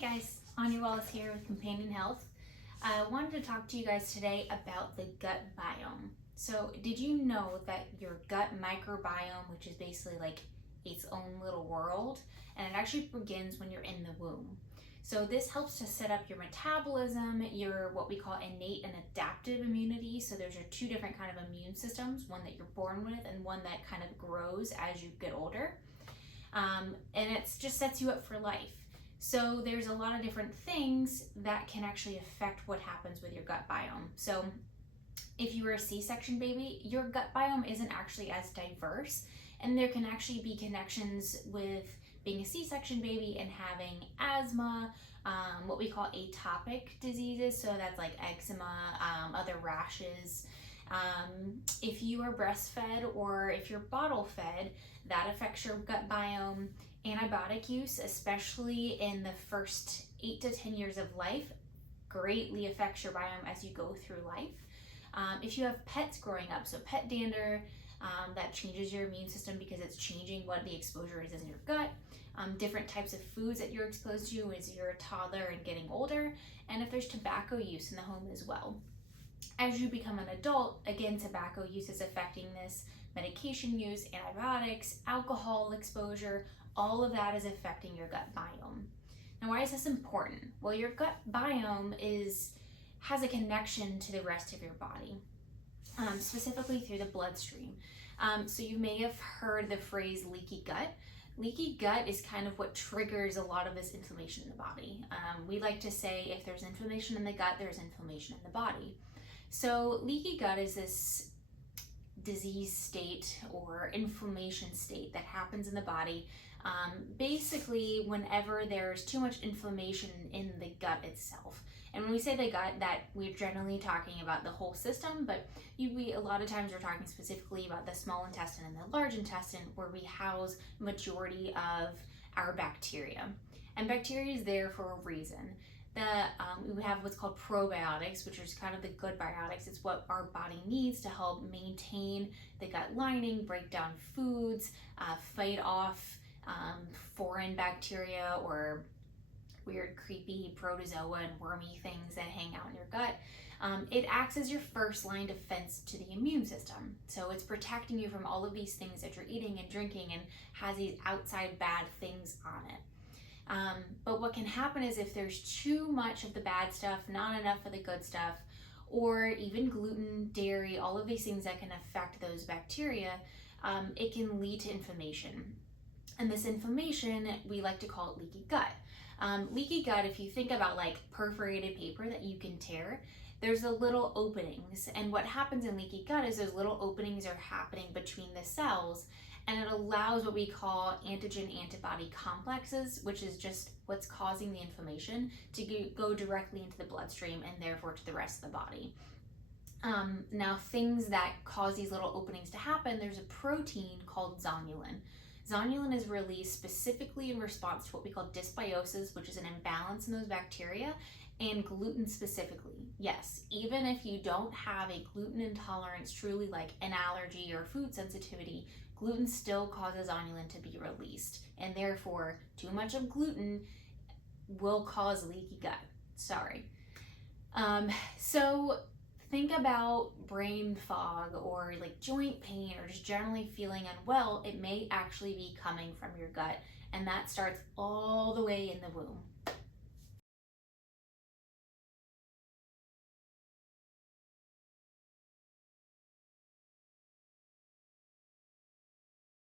guys, Anya Wallace here with Companion Health. I wanted to talk to you guys today about the gut biome. So did you know that your gut microbiome, which is basically like its own little world, and it actually begins when you're in the womb. So this helps to set up your metabolism, your what we call innate and adaptive immunity. So there's your two different kind of immune systems, one that you're born with and one that kind of grows as you get older. And it just sets you up for life. So there's a lot of different things that can actually affect what happens with your gut biome. So if you were a C-section baby, your gut biome isn't actually as diverse, and there can actually be connections with being a C-section baby and having asthma, what we call atopic diseases, so that's like eczema, other rashes. If you are breastfed or if you're bottle fed, that affects your gut biome. Antibiotic use, especially in the first 8 to 10 years of life, greatly affects your biome as you go through life. If you have pets growing up, so pet dander, that changes your immune system because it's changing what the exposure is in your gut. Different types of foods that you're exposed to as you're a toddler and getting older, and if there's tobacco use in the home as well. As you become an adult, again, tobacco use is affecting this, medication use, antibiotics, alcohol exposure, all of that is affecting your gut biome. Now, why is this important? Well, your gut biome has a connection to the rest of your body, specifically through the bloodstream. So you may have heard the phrase leaky gut. Leaky gut is kind of what triggers a lot of this inflammation in the body. We like to say if there's inflammation in the gut, there's inflammation in the body. So leaky gut is this disease state or inflammation state that happens in the body. Basically, whenever there's too much inflammation in the gut itself. And when we say the gut, that we're generally talking about the whole system, but a lot of times we're talking specifically about the small intestine and the large intestine, where we house majority of our bacteria. And bacteria is there for a reason. We have what's called probiotics, which is kind of the good biotics. It's what our body needs to help maintain the gut lining, break down foods, fight off foreign bacteria or weird, creepy protozoa and wormy things that hang out in your gut. It acts as your first line defense to the immune system. So it's protecting you from all of these things that you're eating and drinking and has these outside bad things on it. But what can happen is if there's too much of the bad stuff, not enough of the good stuff, or even gluten, dairy, all of these things that can affect those bacteria, it can lead to inflammation. And this inflammation, we like to call it leaky gut. Leaky gut, if you think about like perforated paper that you can tear, there's the little openings. And what happens in leaky gut is those little openings are happening between the cells, and it allows what we call antigen-antibody complexes, which is just what's causing the inflammation, to go directly into the bloodstream and therefore to the rest of the body. Now, things that cause these little openings to happen, there's a protein called zonulin. Zonulin is released specifically in response to what we call dysbiosis, which is an imbalance in those bacteria, and gluten specifically. Yes, even if you don't have a gluten intolerance, truly like an allergy or food sensitivity, gluten still causes zonulin to be released, and therefore too much of gluten will cause leaky gut. Sorry. So think about brain fog or like joint pain or just generally feeling unwell. It may actually be coming from your gut, and that starts all the way in the womb.